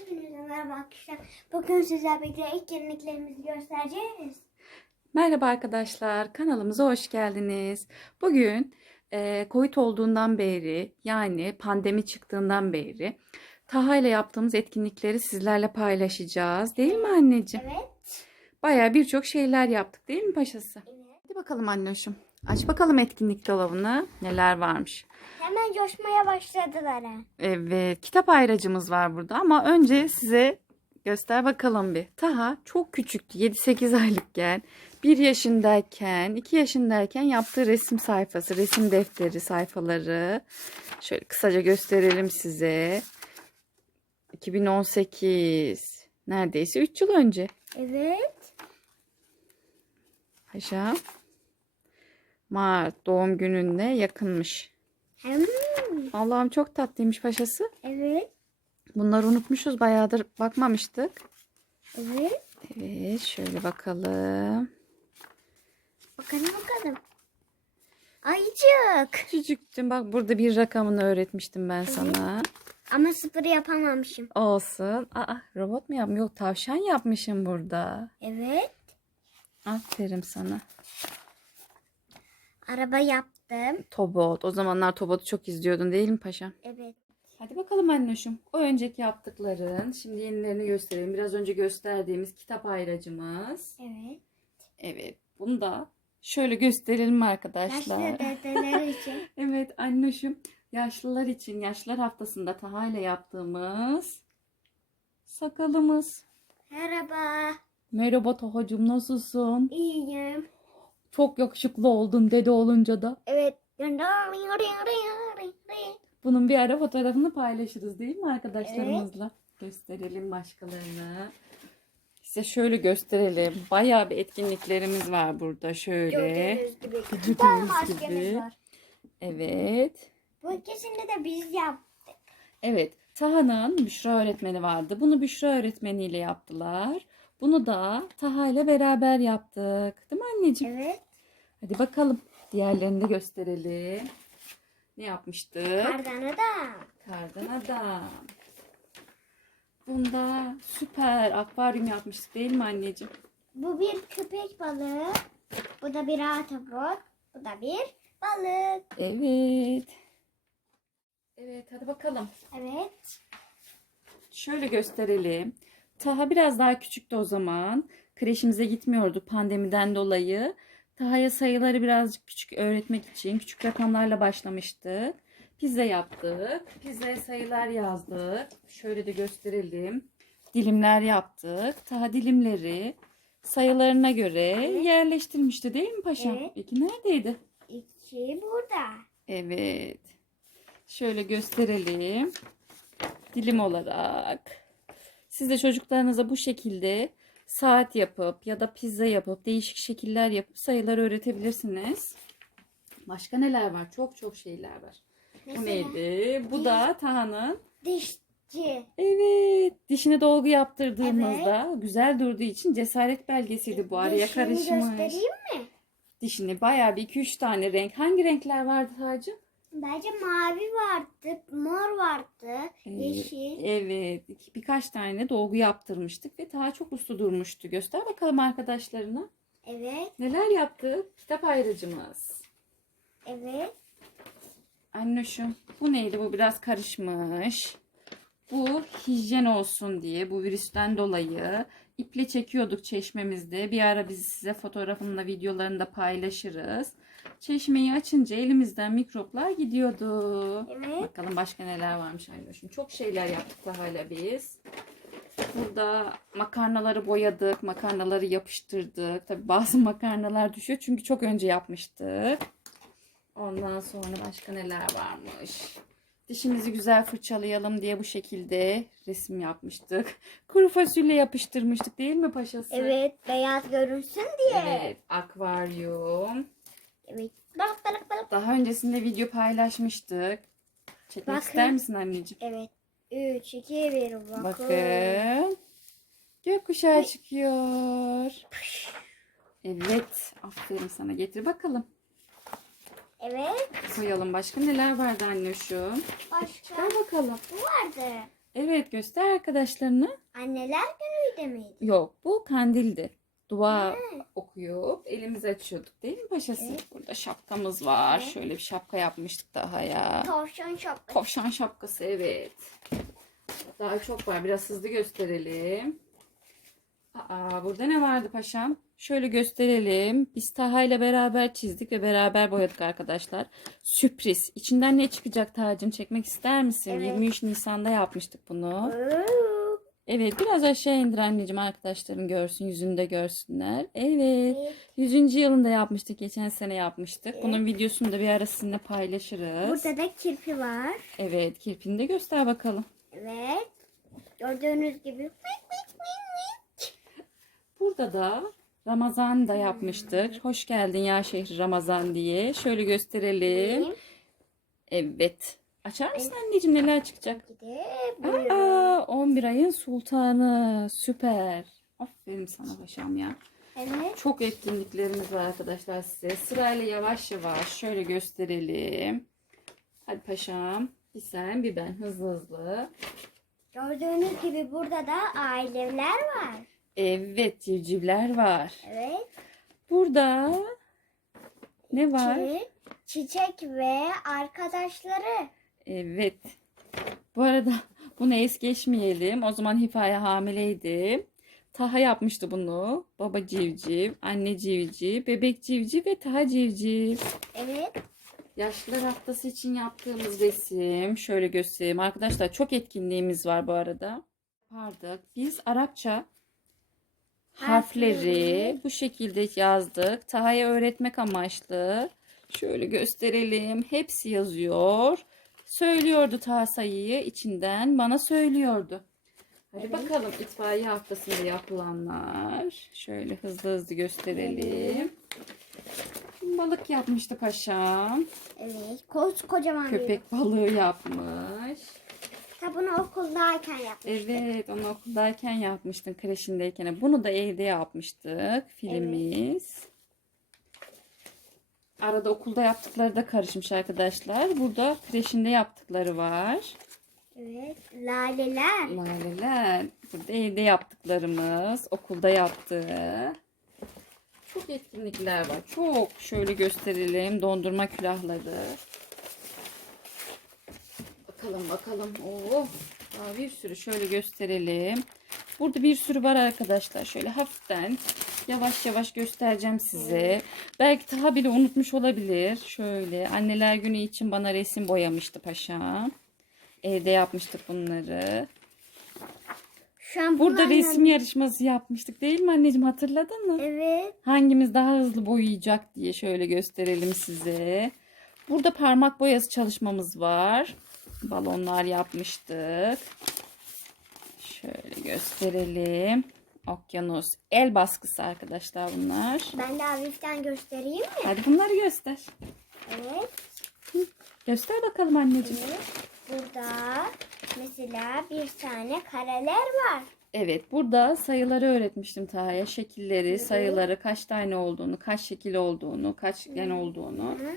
Hepinize merhaba arkadaşlar. Bugün sizlerle birlikte ilk yeniliklerimizi göstereceğiz. Merhaba arkadaşlar, kanalımıza hoş geldiniz. Bugün e, Covid olduğundan beri yani pandemi çıktığından beri Taha ile yaptığımız etkinlikleri sizlerle paylaşacağız. Değil mi anneciğim? Evet. Bayağı birçok şeyler yaptık değil mi paşası? Evet. Hadi bakalım anneşim. Aç bakalım etkinlik dolabını. Neler varmış. Hemen coşmaya başladılar. ha. Evet, kitap ayracımız var burada ama önce size göster bakalım bir. Taha çok küçüktü. 7-8 aylıkken, 1 yaşındayken, 2 yaşındayken yaptığı resim sayfası, resim defteri sayfaları. Şöyle kısaca gösterelim size. 2018. Neredeyse 3 yıl önce. Evet. Paşa. Mart doğum gününe yakınmış. Allah'ım çok tatlıymış paşası. evet. Bunları unutmuşuz. Bayağıdır bakmamıştık. Evet. Evet şöyle bakalım. Bakalım bakalım. Ayıcık. Küçüktüm bak burada bir rakamını öğretmiştim ben sana. Ama sıfırı yapamamışım. Olsun. Aa robot mu yapmış? Yok tavşan yapmışım burada. Evet. Aferin sana. Araba yaptım. Tobot. O zamanlar Tobot'u çok izliyordun değil mi paşam? Evet. Hadi bakalım anneşim. O önceki yaptıkların. Şimdi yenilerini gösterelim. Biraz önce gösterdiğimiz kitap ayracımız. Evet. Evet. Bunu da şöyle gösterelim arkadaşlar. Yaşlı dedeler için. Evet anneşim yaşlılar için yaşlılar haftasında Taha ile yaptığımız sakalımız. Merhaba. Merhaba Taha'cığım nasılsın? İyiyim. Çok yakışıklı oldun dede olunca da. Evet. Bunun bir ara fotoğrafını paylaşırız değil mi arkadaşlarımızla? Gösterelim başkalarına. Size şöyle gösterelim. Bayağı bir etkinliklerimiz var burada şöyle. Gördüğünüz gibi. Gördüğünüz Kupa maskemiz gibi. var. Evet. Bu ikisini de biz yaptık. Evet, Taha'nın Büşra öğretmeni vardı. Bunu Büşra öğretmeniyle yaptılar. Bunu da Taha ile beraber yaptık. Değil mi anneciğim? Evet. Hadi bakalım. Diğerlerini de gösterelim. Ne yapmıştık? Kardan adam. Kardan adam. Bunda süper akvaryum yapmıştık değil mi anneciğim? Bu bir köpek balığı. Bu da bir ahtapot. Bu da bir balık. Evet. Evet hadi bakalım. Evet. Şöyle gösterelim. Taha biraz daha küçüktü o zaman. Kreşimize gitmiyordu pandemiden dolayı. Taha'ya sayıları birazcık küçük öğretmek için küçük rakamlarla başlamıştık. Pizza yaptık. Pizzaya sayılar yazdık. Şöyle de gösterelim. Dilimler yaptık. Taha dilimleri sayılarına göre Evet. yerleştirmişti değil mi paşam? Evet. Peki neredeydi? İki burada. Evet. Şöyle gösterelim. Dilim olarak. Siz de çocuklarınıza bu şekilde saat yapıp ya da pizza yapıp değişik şekiller yapıp sayıları öğretebilirsiniz. Başka neler var? Çok çok şeyler var. Bu Mesela neydi? Bu da Taha'nın dişçi. evet dişine dolgu yaptırdığımızda güzel durduğu için cesaret belgesiydi bu araya Dişini karışmış. göstereyim mi? Dişini bayağı bir iki üç tane renk. Hangi renkler vardı Taha'cığım? Bence mavi vardı, mor vardı, Ee, yeşil. Evet. iki- Birkaç tane dolgu yaptırmıştık ve daha çok uslu durmuştu. Göster bakalım arkadaşlarına. Evet, Neler yaptık? Kitap ayrıcımız. evet. Annoşum. Bu neydi? Bu biraz karışmış. Bu hijyen olsun diye bu virüsten dolayı iple çekiyorduk çeşmemizde. Bir ara biz size fotoğrafını da videolarını da paylaşırız. Çeşmeyi açınca elimizden mikroplar gidiyordu. Evet. Bakalım başka neler varmış Aynoş'um. Çok şeyler yaptık da hala biz. Burada makarnaları boyadık. Makarnaları yapıştırdık. Tabi bazı makarnalar düşüyor çünkü çok önce yapmıştık. Ondan sonra başka neler varmış. Dişimizi güzel fırçalayalım diye bu şekilde resim yapmıştık. Kuru fasulye yapıştırmıştık değil mi paşası? Evet, beyaz görünsün diye. Evet, akvaryum. Evet. Balık balık balık. Daha öncesinde video paylaşmıştık. Çekmek Bakın. ister misin anneciğim? Evet. 3, 2, 1, bakın. Bakın. Gökkuşağı çıkıyor. Evet. Aferin sana. Getir bakalım. Evet. Koyalım. Başka neler vardı anne şu? Başka Çıkar bakalım. ne vardı? Evet göster arkadaşlarını. Anneler günüydü miydi? Yok bu kandildi. Dua okuyup elimizi açıyorduk değil mi paşası? Evet. Burada şapkamız var. Evet. Şöyle bir şapka yapmıştık daha ya. Tavşan şapkası. Tavşan şapkası evet. Daha çok var. Biraz hızlı gösterelim. Aa, burada ne vardı paşam? Şöyle gösterelim. Biz Taha ile beraber çizdik ve beraber boyadık arkadaşlar. Sürpriz. İçinden ne çıkacak Taha'cığım? Çekmek ister misin? Evet. 23 Nisan'da yapmıştık bunu. Oo. Evet biraz aşağı indir anneciğim arkadaşlarım görsün. Yüzünü de görsünler. Evet. Evet. 100. yılında yapmıştık. Geçen sene yapmıştık. Evet. Bunun videosunu da bir ara sizinle paylaşırız. Burada da kirpi var. Evet kirpini de göster bakalım. Evet. Gördüğünüz gibi. Burada da Ramazan da yapmıştık. Hoş geldin ya şehri Ramazan diye. Şöyle gösterelim. Evet. Açar mısın anneciğim neler çıkacak? Buyurun. Aa, 11 ayın sultanı. Süper. Aferin sana paşam ya. Evet. Çok etkinliklerimiz var arkadaşlar size. Sırayla yavaş yavaş şöyle gösterelim. Hadi paşam. Bir sen bir ben hızlı hızlı. Gördüğünüz gibi burada da aileler var. Evet civcivler var. Evet. Burada ne var? Çi- Çiçek ve arkadaşları. Evet. Bu arada bunu es geçmeyelim. O zaman Hifaya hamileydi. Taha yapmıştı bunu. Baba civciv, anne civciv, bebek civciv ve Taha civciv. Evet. Yaşlılar haftası için yaptığımız resim. Şöyle göstereyim. Arkadaşlar çok etkinliğimiz var bu arada. Yapardık. Biz Arapça harfleri Harfleri. bu şekilde yazdık. Taha'ya öğretmek amaçlı. Şöyle gösterelim. Hepsi yazıyor. Söylüyordu sayıyı içinden bana söylüyordu. Hadi Evet. bakalım itfaiye haftasında yapılanlar. Şöyle hızlı hızlı gösterelim. Balık yapmıştı paşam. Evet. Koskocaman bir. Köpek balığı yapmış. Ta bunu okuldayken yapmıştık. Evet onu okuldayken yapmıştın kreşindeyken. Bunu da evde yapmıştık filmimiz. Arada okulda yaptıkları da karışmış arkadaşlar. Burada kreşinde yaptıkları var. Evet. Laleler. Laleler. Burada evde yaptıklarımız. Okulda yaptığı. Çok etkinlikler var. Çok. Şöyle gösterelim. Dondurma külahları. Bakalım bakalım. Oo, daha bir sürü şöyle gösterelim. Burada bir sürü var arkadaşlar. Şöyle hafiften yavaş yavaş göstereceğim size. Belki daha bile unutmuş olabilir. Şöyle anneler günü için bana resim boyamıştı paşam. Evde yapmıştık bunları. Şu an Burada bunlarla- resim yarışması yapmıştık değil mi anneciğim hatırladın mı? Evet. Hangimiz daha hızlı boyayacak diye şöyle gösterelim size. Burada parmak boyası çalışmamız var. Balonlar yapmıştık. Şöyle gösterelim. Okyanus. El baskısı arkadaşlar bunlar. Ben de hafiften göstereyim mi? Hadi bunları göster. Evet. Göster bakalım anneciğim. evet. Burada mesela bir tane kareler var. Evet burada sayıları öğretmiştim Taha'ya. Şekilleri, sayıları, kaç tane olduğunu, kaç şekil olduğunu, kaç gen olduğunu. Hı.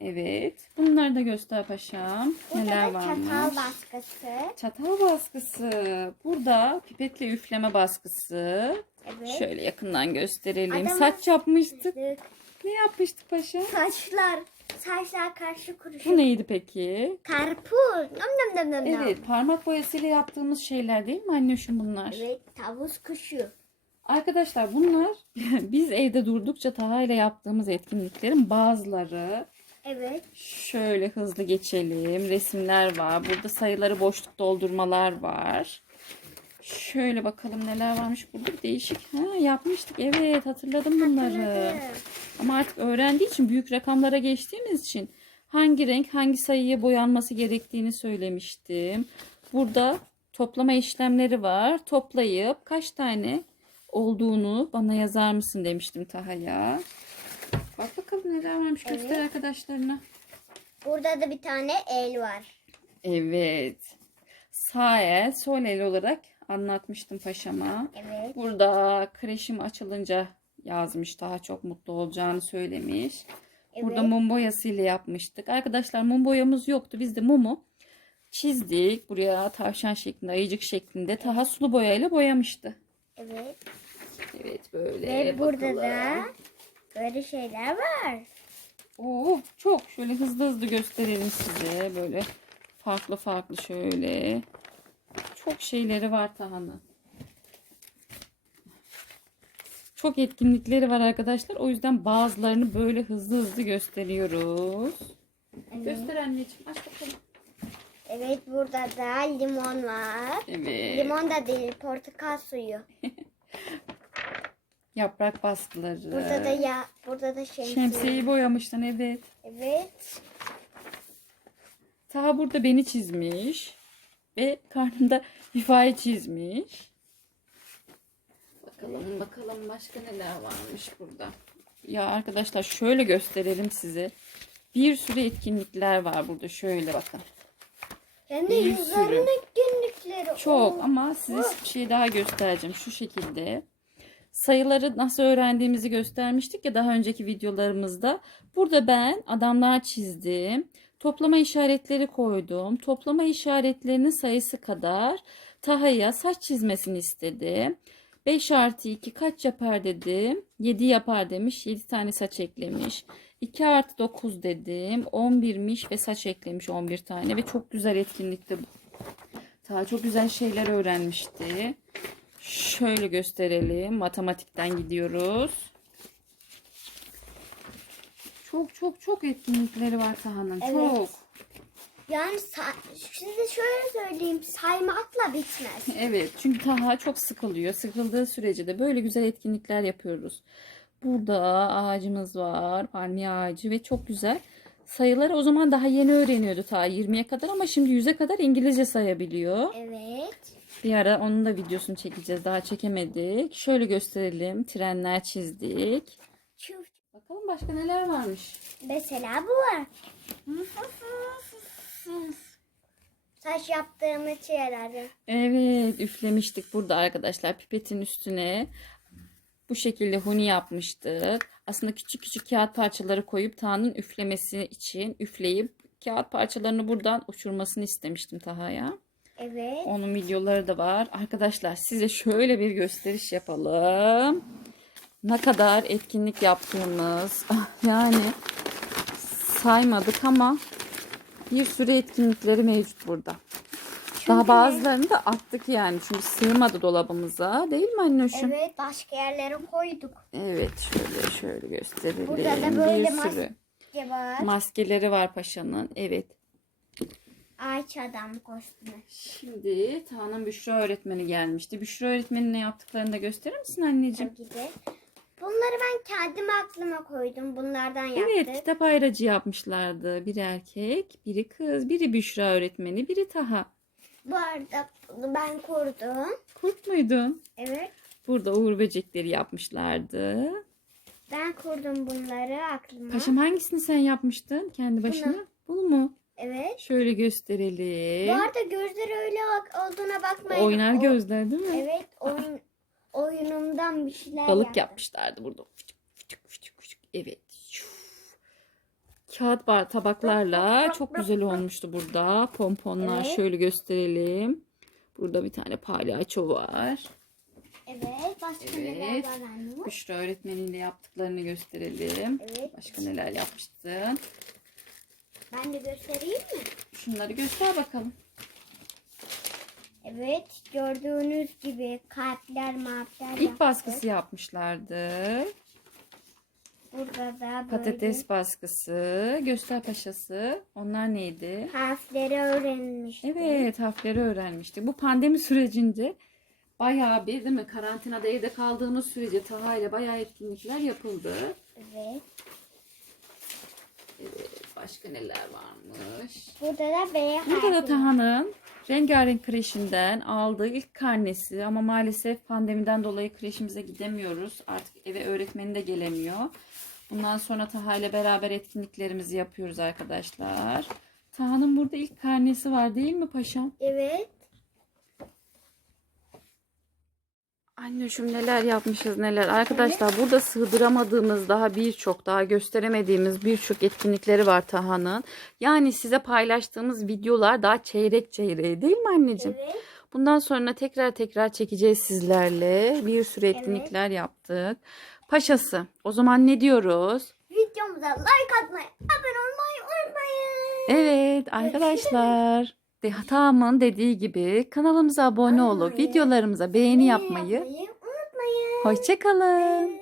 Evet. Bunları da göster paşam. Burada Neler da varmış? çatal baskısı. Çatal baskısı. Burada pipetle üfleme baskısı. Evet. Şöyle yakından gösterelim. Adamın- Saç yapmıştık. Ne yapmıştık paşa? Saçlar. Saçlar karşı kuruşu. Bu neydi peki? Karpuz. Nom nom nom nom. Evet, parmak boyasıyla yaptığımız şeyler değil mi anneşim bunlar? Evet. Tavus kuşu. Arkadaşlar bunlar biz evde durdukça Taha ile yaptığımız etkinliklerin bazıları. Evet. Şöyle hızlı geçelim. Resimler var. Burada sayıları boşluk doldurmalar var. Şöyle bakalım neler varmış burada. Bir Değişik. Ha, yapmıştık. Evet hatırladım bunları. Hatırladım. Ama artık öğrendiği için büyük rakamlara geçtiğimiz için hangi renk hangi sayıya boyanması gerektiğini söylemiştim. Burada toplama işlemleri var. Toplayıp kaç tane olduğunu bana yazar mısın demiştim Taha'ya. Bak bakalım neler varmış göster Evet. arkadaşlarına. Burada da bir tane el var. Evet. Sağ el, sol el olarak anlatmıştım paşama. Evet. Burada kreşim açılınca yazmış. Daha çok mutlu olacağını söylemiş. Burada Evet. mum boyasıyla yapmıştık. Arkadaşlar mum boyamız yoktu. Biz de mumu çizdik. Buraya tavşan şeklinde, ayıcık şeklinde Taha sulu boyayla boyamıştı. Evet. Evet böyle Ve burada bakalım. da böyle şeyler var. Oo, çok şöyle hızlı hızlı gösterelim size. Böyle farklı farklı şöyle. Çok şeyleri var Taha'nın. Çok etkinlikleri var arkadaşlar. O yüzden bazılarını böyle hızlı hızlı gösteriyoruz. Evet. Göster anneciğim. Aç bakalım. Evet burada da limon var. Evet. Limon da değil portakal suyu. Yaprak baskıları. Burada da ya burada da şemsiye. Şemsiyeyi boyamıştın evet. Evet. Taha burada beni çizmiş. Ve karnında Rifa'yı çizmiş. Bakalım bakalım başka neler varmış burada. Ya arkadaşlar şöyle gösterelim size. Bir sürü etkinlikler var burada. Şöyle bakın. Hem de Bir yüzlerin etkinlikleri. Çok Oo. ama size bir şey daha göstereceğim. Şu şekilde. Sayıları nasıl öğrendiğimizi göstermiştik ya daha önceki videolarımızda. Burada ben adamlar çizdim. Toplama işaretleri koydum. Toplama işaretlerinin sayısı kadar Taha'ya saç çizmesini istedim. 5 artı 2 kaç yapar dedim. 7 yapar demiş. 7 tane saç eklemiş. 2 artı 9 dedim. 11'miş ve saç eklemiş 11 tane. Ve çok güzel etkinlikti bu. Daha çok güzel şeyler öğrenmişti. Şöyle gösterelim. Matematikten gidiyoruz. Çok çok çok etkinlikleri var Taha'nın. Evet. Çok. Yani size şöyle söyleyeyim saymakla bitmez. Evet çünkü Taha çok sıkılıyor. Sıkıldığı sürece de böyle güzel etkinlikler yapıyoruz. Burada ağacımız var. Palmiye ağacı ve çok güzel. Sayıları o zaman daha yeni öğreniyordu ta 20'ye kadar ama şimdi 100'e kadar İngilizce sayabiliyor. Evet. Bir ara onun da videosunu çekeceğiz. Daha çekemedik. Şöyle gösterelim. Trenler çizdik. Çuf. Bakalım başka neler varmış. Mesela bu var. Saç yaptığımız şeylerden. Evet üflemiştik burada arkadaşlar pipetin üstüne bu şekilde huni yapmıştık. Aslında küçük küçük kağıt parçaları koyup Taha'nın üflemesi için üfleyip kağıt parçalarını buradan uçurmasını istemiştim Taha'ya. Evet. Onun videoları da var. Arkadaşlar size şöyle bir gösteriş yapalım. Ne kadar etkinlik yaptığımız yani saymadık ama bir sürü etkinlikleri mevcut burada. Daha bazılarını da attık yani. Çünkü sığmadı dolabımıza. Değil mi anneşim? Evet başka yerlere koyduk. Evet. şöyle şöyle gösterelim. Burada da böyle bir sürü Ne var? maskeleri var paşanın. Evet. Ağaç adam kostümü. Şimdi Taha'nın Büşra öğretmeni gelmişti. Büşra öğretmenin ne yaptıklarını da gösterir misin anneciğim? Tabii ki. Bunları ben kendim aklıma koydum. Bunlardan yaptık. Evet, kitap ayracı yapmışlardı. Biri erkek, biri kız, biri Büşra öğretmeni, biri Taha. Bu arada bunu ben kurdum. Kurt muydun? Evet. Burada Uğur böcekleri yapmışlardı. Ben kurdum bunları aklıma. Paşam hangisini sen yapmıştın kendi başına? Bunu mu? Şöyle Bu gösterelim. arada gözleri öyle bak olduğuna bakmayın. Oynar O- gözler değil mi? Evet. Oyun, oyunumdan bir şeyler Balık yaptım. yapmışlardı burada. Fıçık fıçık fıçık fıçık. Evet. Şuf. Kağıt bar tabaklarla çok güzel olmuştu burada. Pomponlar Evet. şöyle gösterelim. Burada bir tane palyaço var. Evet. Başka neler Evet. var anne? Büşra öğretmeniyle yaptıklarını gösterelim. Evet. Başka neler yapmıştın? Ben de göstereyim mi? Şunları göster bakalım. Evet. Gördüğünüz gibi kalpler mapler İlk yaptık. baskısı yapmışlardı. Burada da böyle Patates baskısı, göster paşası. Onlar neydi? harfleri öğrenmiştim. Evet, harfleri öğrenmiştik. Bu pandemi sürecinde bayağı bir değil mi? Karantinada evde kaldığımız sürece Taha ile bayağı etkinlikler yapıldı. Evet. Başka neler varmış? Burada da B harfi. Burada da. Taha'nın rengarenk kreşinden aldığı ilk karnesi ama maalesef pandemiden dolayı kreşimize gidemiyoruz. Artık eve öğretmeni de gelemiyor. Bundan sonra Taha ile beraber etkinliklerimizi yapıyoruz arkadaşlar. Taha'nın burada ilk karnesi var değil mi paşam? Evet. Anne şu neler yapmışız neler. Arkadaşlar burada sığdıramadığımız daha birçok daha gösteremediğimiz birçok etkinlikleri var Taha'nın. Yani size paylaştığımız videolar daha çeyrek çeyreği değil mi anneciğim? Evet. Bundan sonra tekrar tekrar çekeceğiz sizlerle. Bir sürü etkinlikler yaptık. Paşası. O zaman ne diyoruz? Videomuza like atmayı, abone olmayı unutmayın. Evet arkadaşlar. De Hatam'ın dediği gibi kanalımıza abone olup videolarımıza beğeni yapmayı unutmayın. Hoşçakalın.